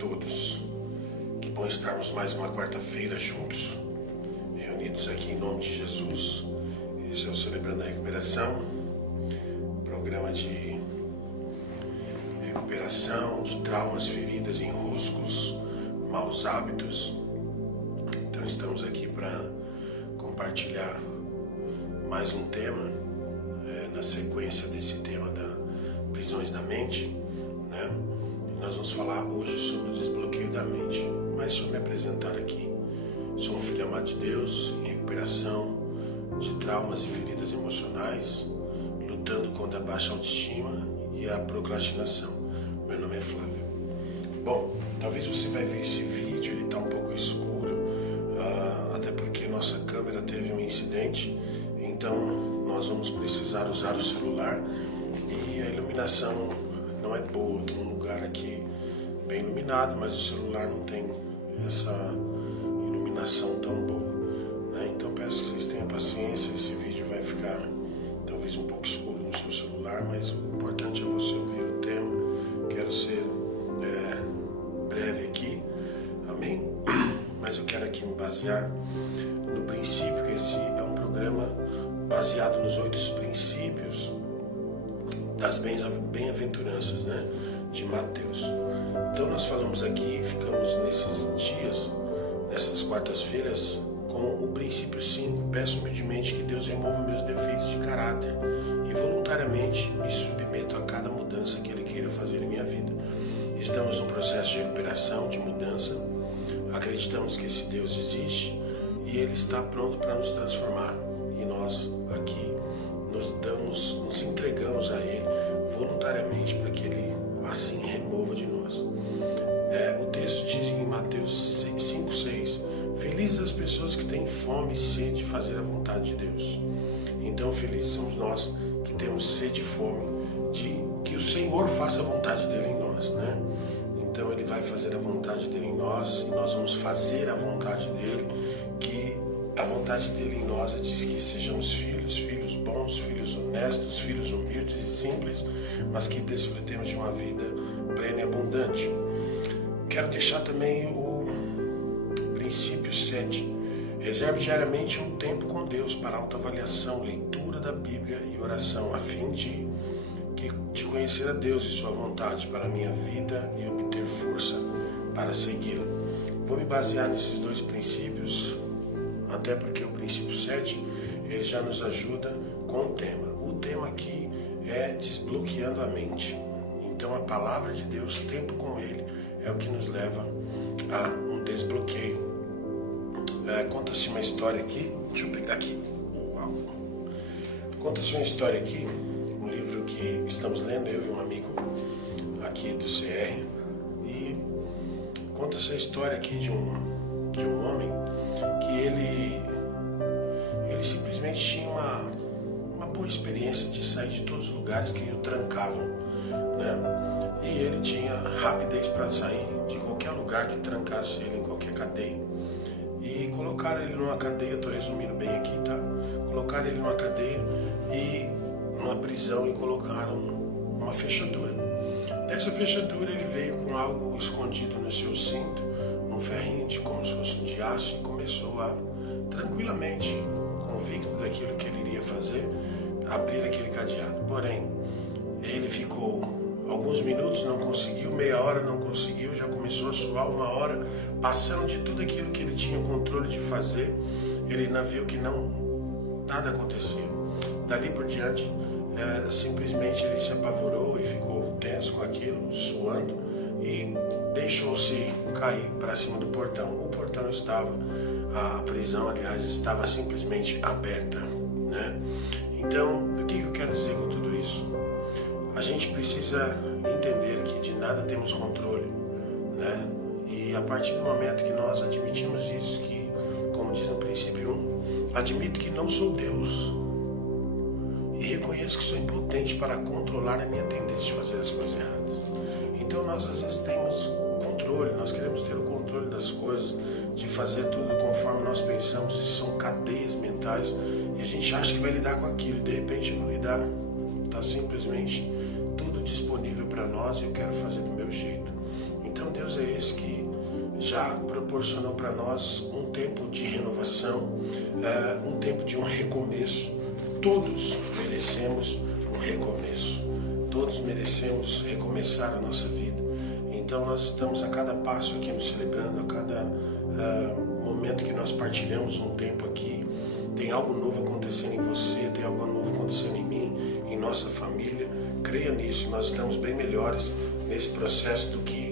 todos. Que bom estarmos mais uma quarta-feira juntos, reunidos aqui em nome de Jesus. Esse é o Celebrando a Recuperação, programa de recuperação de traumas, feridas, enroscos, maus hábitos. Então estamos aqui para compartilhar mais um tema, na sequência desse tema da prisões da mente, né? Nós vamos falar hoje sobre o desbloqueio da mente. Mas deixa eu me apresentar aqui. Sou um filho amado de Deus, em recuperação de traumas e feridas emocionais, lutando contra a baixa autoestima e a procrastinação. Meu nome é Flávio. Bom, talvez você vai ver esse vídeo, ele está um pouco escuro, até porque nossa câmera teve um incidente, então nós vamos precisar usar o celular e a iluminação não é boa. Estou num lugar aqui bem iluminado, mas o celular não tem essa iluminação tão boa, né? Então peço que vocês tenham paciência. Esse vídeo vai ficar talvez um pouco escuro no seu celular, mas o importante é você ouvir o tema. Quero ser breve aqui, amém? Mas eu quero aqui me basear no princípio, que esse é um programa baseado nos 8 princípios das bem-aventuranças, né, de Mateus. Então nós falamos aqui, ficamos nesses dias, nessas quartas-feiras, com o princípio 5. Peço humildemente que Deus remova meus defeitos de caráter e voluntariamente me submeto a cada mudança que Ele queira fazer em minha vida. Estamos num processo de recuperação, de mudança. Acreditamos que esse Deus existe e Ele está pronto para nos transformar. E nós aqui nos entregamos a Ele voluntariamente para que Ele assim remova de nós. O texto diz em Mateus 5:6: felizes as pessoas que têm fome e sede de fazer a vontade de Deus. Então felizes somos nós que temos sede e fome de que o Senhor faça a vontade dele em nós, né? Então Ele vai fazer a vontade dele em nós e nós vamos fazer a vontade dele, que a vontade dele em nós diz que sejamos filhos bons, filhos honestos, filhos humildes e simples, mas que desfrutemos de uma vida plena e abundante. Quero deixar também o princípio 7. Reserve diariamente um tempo com Deus para autoavaliação, leitura da Bíblia e oração, a fim de conhecer a Deus e sua vontade para a minha vida e obter força para segui-lo. Vou me basear nesses 2 princípios, até porque o princípio 7, ele já nos ajuda com o tema. O tema aqui é desbloqueando a mente. Então a palavra de Deus, tempo com Ele, é o que nos leva a um desbloqueio. Conta-se uma história aqui, deixa eu pegar aqui. Uau. Conta-se uma história aqui, um livro que estamos lendo, eu e um amigo aqui do CR, e conta essa história aqui de um homem que ele simplesmente tinha uma boa experiência de sair de todos os lugares que o trancavam, né? E ele tinha rapidez para sair de qualquer lugar que trancasse ele, em qualquer cadeia. E colocaram ele numa cadeia, estou resumindo bem aqui, tá? Colocaram ele numa cadeia e numa prisão e colocaram uma fechadura. Dessa fechadura ele veio com algo escondido no seu cinto, um ferrinho como se fosse um de aço, e começou a tranquilamente, convicto daquilo que ele iria fazer, abrir aquele cadeado. Porém, ele ficou alguns minutos, não conseguiu, meia hora não conseguiu, já começou a suar, 1 hora, passando de tudo aquilo que ele tinha o controle de fazer. Ele viu que nada acontecia. Dali por diante, simplesmente ele se apavorou e ficou tenso com aquilo, suando, e deixou-se cair para cima do portão. O portão a prisão, aliás, estava simplesmente aberta, né? Então, o que eu quero dizer com tudo isso? A gente precisa entender que de nada temos controle, né? E a partir do momento que nós admitimos isso, que, como diz no princípio 1, admito que não sou Deus e reconheço que sou impotente para controlar a minha tendência de fazer as coisas erradas. Então nós às vezes temos o controle, nós queremos ter o controle das coisas, de fazer tudo conforme nós pensamos, e são cadeias mentais, e a gente acha que vai lidar com aquilo, e de repente não lidar. Está simplesmente tudo disponível para nós e eu quero fazer do meu jeito. Então Deus é esse que já proporcionou para nós um tempo de renovação, um tempo de um recomeço. Todos merecemos um recomeço. Todos merecemos recomeçar a nossa vida. Então nós estamos a cada passo aqui nos celebrando, a cada momento que nós partilhamos um tempo aqui, tem algo novo acontecendo em você, tem algo novo acontecendo em mim, em nossa família. Creia nisso, nós estamos bem melhores nesse processo do que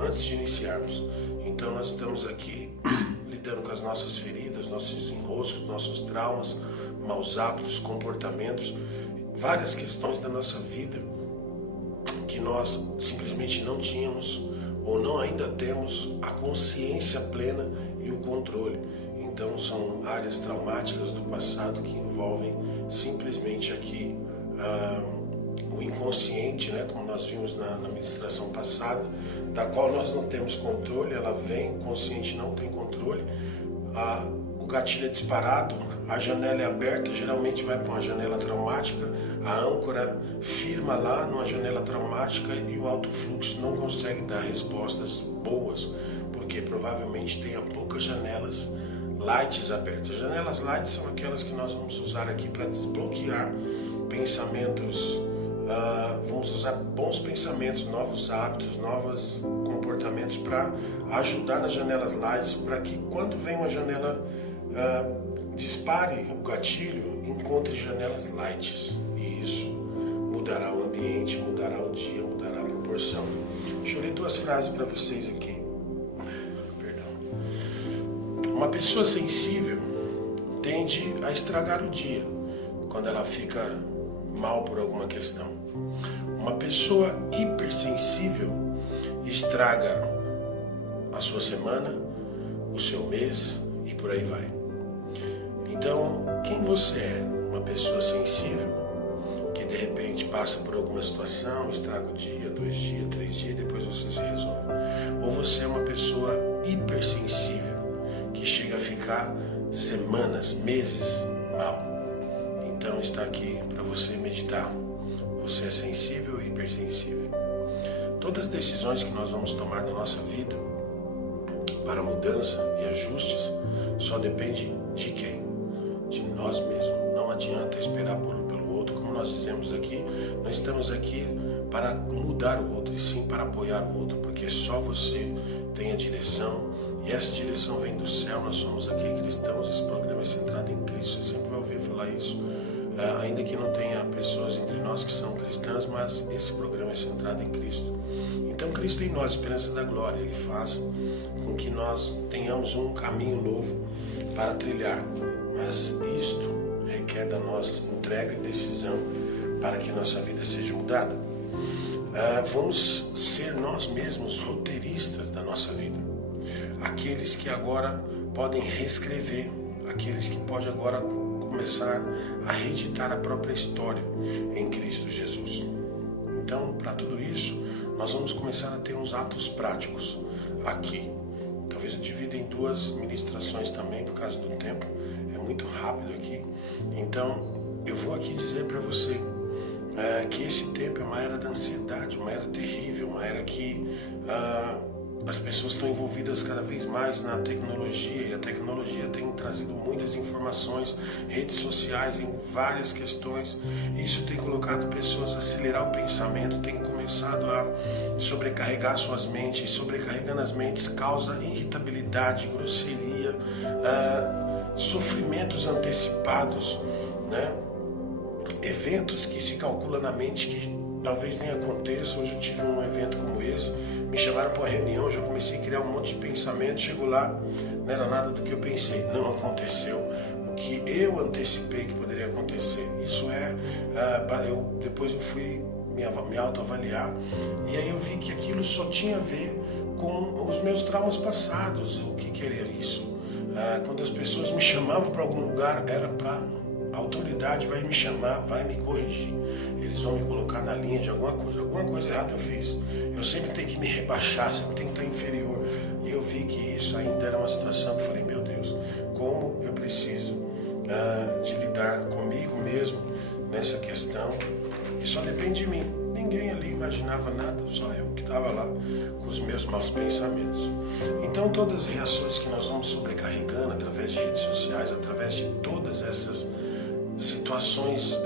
antes de iniciarmos. Então nós estamos aqui lidando com as nossas feridas, nossos enroscos, nossos traumas, maus hábitos, comportamentos, várias questões da nossa vida que nós simplesmente não tínhamos ou não ainda temos a consciência plena e o controle. Então são áreas traumáticas do passado que envolvem simplesmente aqui o inconsciente, né, como nós vimos na ministração passada, da qual nós não temos controle, ela vem, o consciente não tem controle, o gatilho é disparado, a janela é aberta, geralmente vai para uma janela traumática, a âncora firma lá numa janela traumática e o alto fluxo não consegue dar respostas boas, porque provavelmente tenha poucas janelas lights abertas. Janelas lights são aquelas que nós vamos usar aqui para desbloquear pensamentos, vamos usar bons pensamentos, novos hábitos, novos comportamentos para ajudar nas janelas lights, para que quando vem uma janela dispare o gatilho, encontre janelas lights, e isso mudará o ambiente, mudará o dia, mudará a proporção. Deixa eu ler 2 frases para vocês aqui. Perdão. Uma pessoa sensível tende a estragar o dia quando ela fica mal por alguma questão. Uma pessoa hipersensível estraga a sua semana, o seu mês e por aí vai. Então, quem você é? Uma pessoa sensível que de repente passa por alguma situação, estraga o dia, 2 dias, 3 dias, depois você se resolve. Ou você é uma pessoa hipersensível que chega a ficar semanas, meses mal. Então está aqui para você meditar. Você é sensível ou hipersensível? Todas as decisões que nós vamos tomar na nossa vida para mudança e ajustes só depende de quem? De nós mesmos. Não adianta esperar pelo outro, como nós dizemos aqui. Não estamos aqui para mudar o outro, e sim para apoiar o outro, porque só você tem a direção, e essa direção vem do céu. Nós somos aqui cristãos, esse programa é centrado em Cristo, você sempre vai ouvir falar isso, ainda que não tenha pessoas entre nós que são cristãs, mas esse programa é centrado em Cristo. Então Cristo em nós, esperança da glória, Ele faz com que nós tenhamos um caminho novo para trilhar, mas isto requer da nossa entrega e decisão para que nossa vida seja mudada. Vamos ser nós mesmos roteiristas da nossa vida, aqueles que agora podem reescrever, aqueles que podem agora começar a reeditar a própria história em Cristo Jesus. Então, para tudo isso, nós vamos começar a ter uns atos práticos aqui. Talvez eu divida em 2 ministrações também, por causa do tempo. É muito rápido aqui. Então, eu vou aqui dizer para você que esse tempo é uma era da ansiedade, uma era terrível, uma era que as pessoas estão envolvidas cada vez mais na tecnologia, e a tecnologia tem trazido muitas informações, redes sociais em várias questões. Isso tem colocado pessoas a acelerar o pensamento, tem começado a sobrecarregar suas mentes, e sobrecarregando as mentes causa irritabilidade, grosseria, sofrimentos antecipados, né? Eventos que se calcula na mente que talvez nem aconteça. Hoje eu tive um evento como esse, me chamaram para uma reunião, já comecei a criar um monte de pensamento, chegou lá, não era nada do que eu pensei, não aconteceu o que eu antecipei que poderia acontecer. Isso depois eu fui me autoavaliar, e aí eu vi que aquilo só tinha a ver com os meus traumas passados. O que era isso? Quando as pessoas me chamavam para algum lugar, era para a autoridade vai me chamar, vai me corrigir. Eles vão me colocar na linha de alguma coisa errada eu fiz. Eu sempre tenho que me rebaixar, sempre tenho que estar inferior. E eu vi que isso ainda era uma situação que eu falei, meu Deus, como eu preciso de lidar comigo mesmo nessa questão. E só depende de mim. Ninguém ali imaginava nada, só eu que estava lá com os meus maus pensamentos. Então todas as reações que nós vamos sobrecarregando através de redes sociais, através de todas essas situações,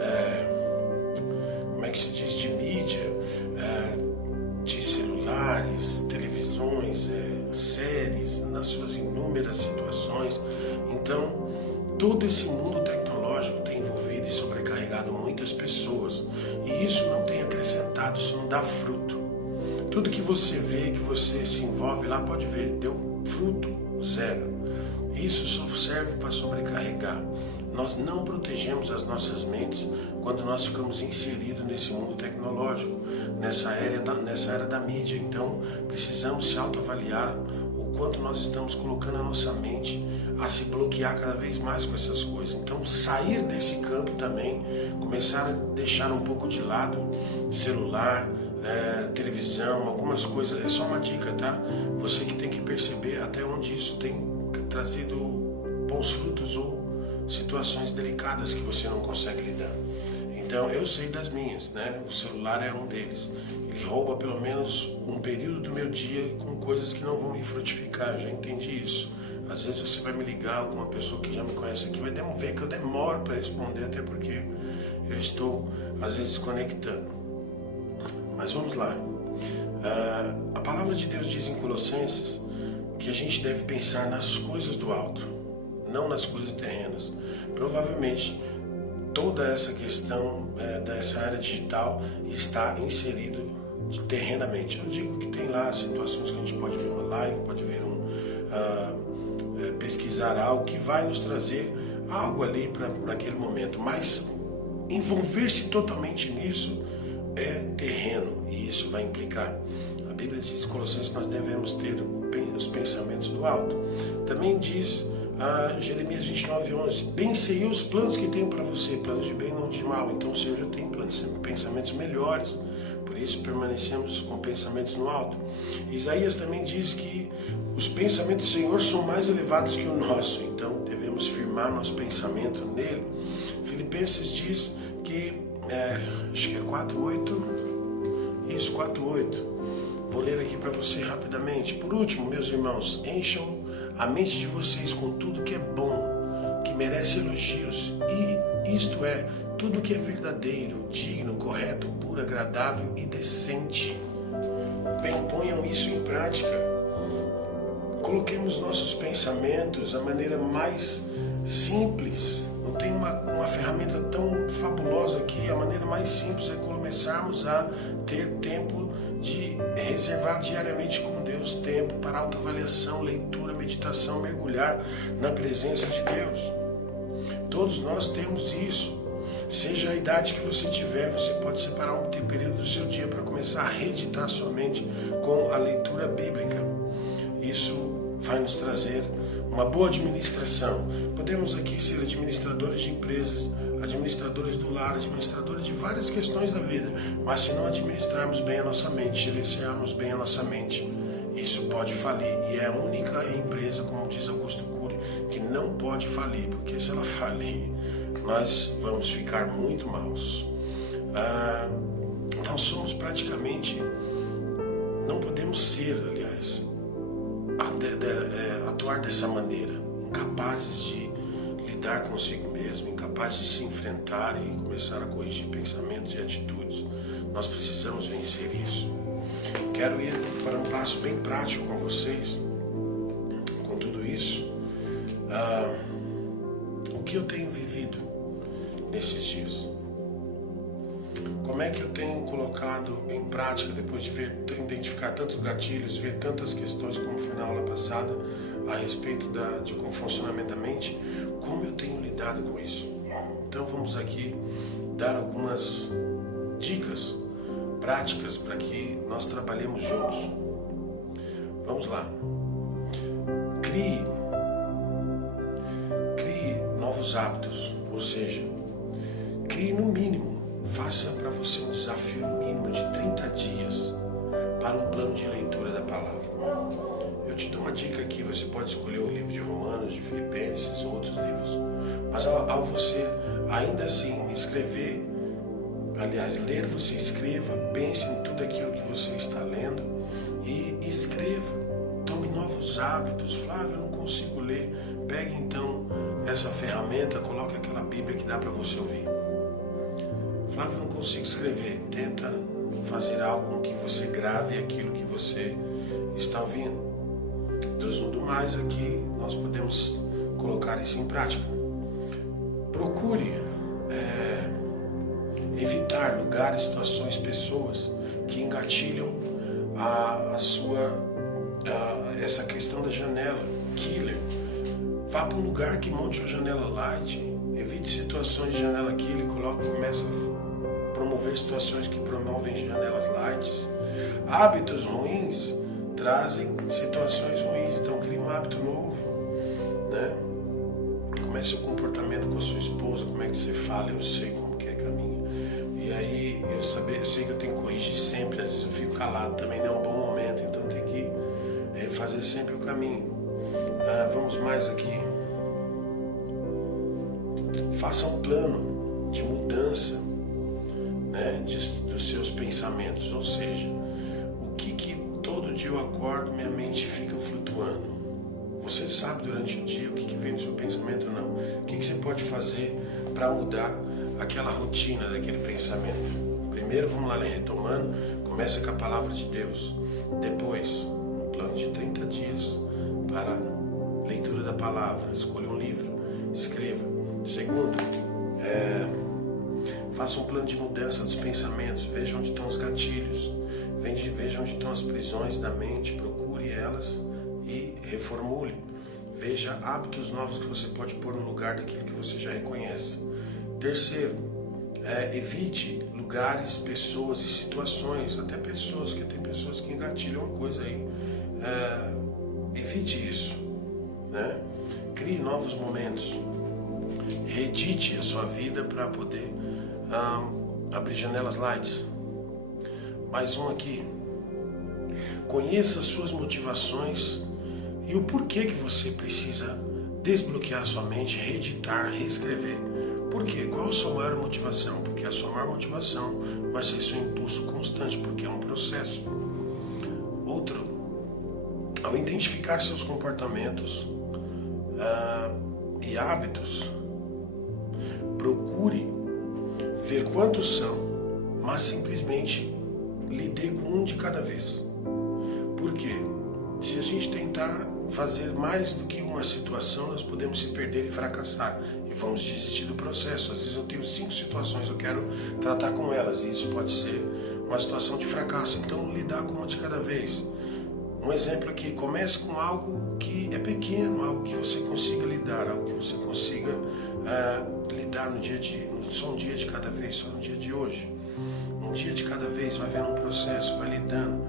como é que se diz, de mídia, de celulares, televisões, séries, nas suas inúmeras situações. Então, todo esse mundo tecnológico tem envolvido e sobrecarregado muitas pessoas. E isso não tem acrescentado, isso não dá fruto. Tudo que você vê, que você se envolve lá, pode ver, deu fruto zero. Isso só serve para sobrecarregar. Nós não protegemos as nossas mentes quando nós ficamos inseridos nesse mundo tecnológico, nessa era da mídia. Então, precisamos se autoavaliar o quanto nós estamos colocando a nossa mente a se bloquear cada vez mais com essas coisas. Então, sair desse campo também, começar a deixar um pouco de lado celular, televisão, algumas coisas. É só uma dica, tá? Você que tem que perceber até onde isso tem trazido bons frutos ou situações delicadas que você não consegue lidar. Então, eu sei das minhas, né? O celular é um deles. Ele rouba pelo menos um período do meu dia com coisas que não vão me frutificar. Eu já entendi isso. Às vezes você vai me ligar, alguma pessoa que já me conhece aqui vai ver que eu demoro para responder, até porque eu estou, às vezes, conectando. Mas vamos lá. A palavra de Deus diz em Colossenses que a gente deve pensar nas coisas do alto, não nas coisas terrenas. Provavelmente toda essa questão dessa área digital está inserido terrenamente. Eu digo que tem lá situações que a gente pode ver uma live, pode ver pesquisar algo que vai nos trazer algo ali para aquele momento, mas envolver-se totalmente nisso é terreno, e isso vai implicar. A Bíblia diz em Colossenses que nós devemos ter os pensamentos do alto. Também diz Jeremias 29:11, bem sei os planos que tenho para você, planos de bem e não de mal. Então o Senhor já tem planos, pensamentos melhores, por isso permanecemos com pensamentos no alto. Isaías também diz que os pensamentos do Senhor são mais elevados que o nosso, então devemos firmar nosso pensamento nele. Filipenses diz que, acho que é 4:8, isso, 4:8. Vou ler aqui para você rapidamente. Por último, meus irmãos, encham a mente de vocês com tudo que é bom, que merece elogios, e isto é, tudo que é verdadeiro, digno, correto, puro, agradável e decente. Bem, ponham isso em prática. Coloquemos nossos pensamentos da maneira mais simples. Não tem uma ferramenta tão fabulosa aqui. A maneira mais simples é começarmos a ter tempo de reservar diariamente com Deus, tempo para autoavaliação, leitura, meditação, mergulhar na presença de Deus. Todos nós temos isso. Seja a idade que você tiver, você pode separar um período do seu dia para começar a reeditar sua mente com a leitura bíblica. Isso vai nos trazer uma boa administração. Podemos aqui ser administradores de empresas, administradores do lar, administradores de várias questões da vida, mas se não administrarmos bem a nossa mente, gerenciarmos bem a nossa mente, isso pode falir. E é a única empresa, como diz Augusto Cury, que não pode falir, porque se ela falir, nós vamos ficar muito maus. Nós somos praticamente, não podemos ser, aliás, atuar dessa maneira, incapazes de lidar consigo mesmo, incapazes de se enfrentar e começar a corrigir pensamentos e atitudes. Nós precisamos vencer isso. Quero ir para um passo bem prático com vocês, com tudo isso. O que eu tenho vivido nesses dias? Como é que eu tenho colocado em prática, depois de identificar tantos gatilhos, ver tantas questões como foi na aula passada, a respeito de como funcionamento da mente, como eu tenho lidado com isso? Então vamos aqui dar algumas dicas práticas para que nós trabalhemos juntos. Vamos lá. Crie novos hábitos, ou seja, crie no mínimo, faça para você um desafio mínimo de 30 dias para um plano de leitura da palavra. Eu te dou uma dica aqui, você pode escolher o livro de Romanos, de Filipenses, outros livros, mas ao você ainda assim escrever, aliás, ler, você escreva, pense em tudo aquilo que você está lendo e escreva. Tome novos hábitos. Flávio, eu não consigo ler. Pegue então essa ferramenta, coloque aquela Bíblia que dá para você ouvir. Flávio, eu não consigo escrever. Tenta fazer algo que você grave aquilo que você está ouvindo. Do mais aqui, nós podemos colocar isso em prática. Procure evitar lugares, situações, pessoas que engatilham essa questão da janela killer. Vá para um lugar que monte uma janela light. Evite situações de janela killer. Comece a promover situações que promovem janelas light. Hábitos ruins trazem situações ruins. Então crie um hábito novo, né? Comece o comportamento com a sua esposa. Como é que você fala? Eu sei como que é caminho. E aí eu sei que eu tenho que corrigir sempre. Às vezes eu fico calado, também não é um bom momento. Então tem que refazer sempre o caminho. Vamos mais aqui. Faça um plano de mudança, né, dos seus pensamentos. Ou seja, o que todo dia eu acordo, minha mente fica flutuando. Você sabe durante o dia o que vem no seu pensamento ou não? O que você pode fazer para mudar aquela rotina daquele pensamento? Primeiro, vamos lá, retomando, começa com a palavra de Deus. Depois, um plano de 30 dias para leitura da palavra. Escolha um livro, escreva. Segundo, faça um plano de mudança dos pensamentos. Veja onde estão os gatilhos. Veja onde estão as prisões da mente. Procure elas e reformule. Veja hábitos novos que você pode pôr no lugar daquilo que você já reconhece. Terceiro, evite lugares, pessoas e situações. Até pessoas, que tem pessoas que engatilham uma coisa aí. Evite isso, né? Crie novos momentos. Reedite a sua vida para poder abrir janelas light. Mais um aqui. Conheça as suas motivações e o porquê que você precisa desbloquear sua mente, reeditar, reescrever. Por quê? Qual a sua maior motivação? Porque a sua maior motivação vai ser seu impulso constante, porque é um processo. Outro, ao identificar seus comportamentos e hábitos, procure ver quantos são, mas simplesmente lide com um de cada vez. Por quê? Se a gente tentar fazer mais do que uma situação, nós podemos se perder e fracassar e vamos desistir do processo. Às vezes eu tenho 5 situações, eu quero tratar com elas e isso pode ser uma situação de fracasso. Então lidar com uma de cada vez. Um exemplo aqui, comece com algo que é pequeno, algo que você consiga lidar, algo que você consiga lidar no dia a dia, só um dia de cada vez, só no dia de hoje. Um dia de cada vez, vai vendo um processo, vai lidando.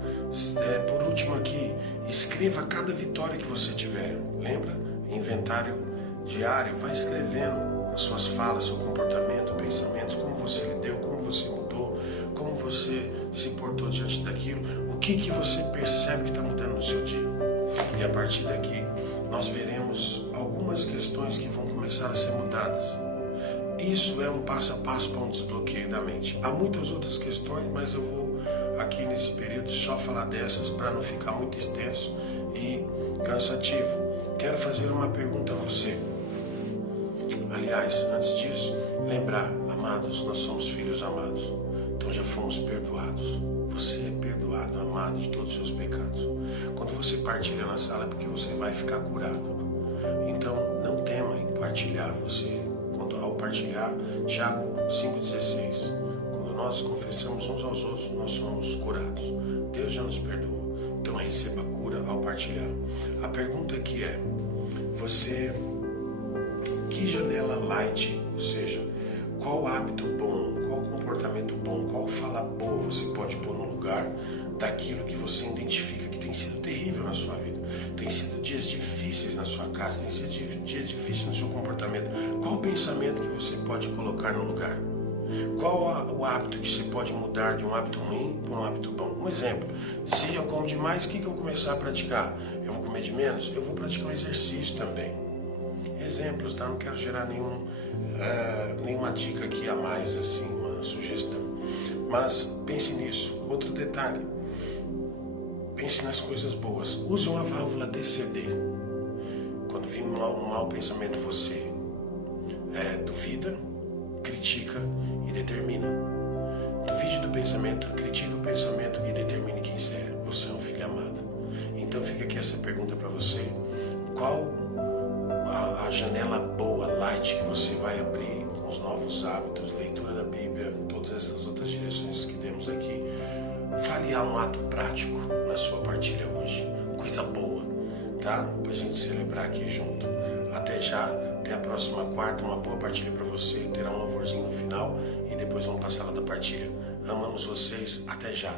Por último aqui, escreva cada vitória que você tiver. Lembra? Inventário diário, vai escrevendo as suas falas, seu comportamento, pensamentos, como você lidou, como você mudou, como você se portou diante daquilo, o que você percebe que está mudando no seu dia. E a partir daqui, nós veremos algumas questões que vão começar a ser mudadas. Isso é um passo a passo para um desbloqueio da mente. Há muitas outras questões, mas eu vou aqui nesse período só falar dessas para não ficar muito extenso e cansativo. Quero fazer uma pergunta a você. Aliás, antes disso, lembrar, amados, nós somos filhos amados. Então já fomos perdoados. Você é perdoado, amado de todos os seus pecados. Quando você partilha na sala é porque você vai ficar curado. Então não tema em partilhar. Ao partilhar, Tiago 5,16, quando nós confessamos uns aos outros, nós somos curados. Deus já nos perdoou. Então receba a cura ao partilhar. A pergunta aqui é, que janela light, ou seja, qual hábito bom, qual comportamento bom, qual fala boa você pode pôr no lugar daquilo que você identifica que tem sido terrível na sua vida, tem sido dias difíceis na sua casa, tem sido dias difíceis no seu comportamento. Qual o pensamento que você pode colocar no lugar? Qual o hábito que você pode mudar de um hábito ruim para um hábito bom? Um exemplo, se eu como demais, o que eu vou começar a praticar? Eu vou comer de menos? Eu vou praticar um exercício também. Exemplos, tá? Não quero gerar nenhuma dica aqui a mais, assim, uma sugestão. Mas pense nisso. Outro detalhe. pense nas coisas boas. Use uma válvula DCD. Quando vir um mau pensamento, você duvida, critica e determina. Duvide do pensamento, critique o pensamento e determine quem você é. Você é um filho amado. Então fica aqui essa pergunta para você. Qual a janela boa, light, que você vai abrir com os novos hábitos, leitura da Bíblia, todas essas outras direções que demos aqui? Fale um ato prático na sua partilha hoje. Coisa boa, tá? Pra gente celebrar aqui junto. Até já, até a próxima quarta, uma boa partilha para você. Terá um louvorzinho no final e depois vamos passar lá da partilha. Amamos vocês, até já.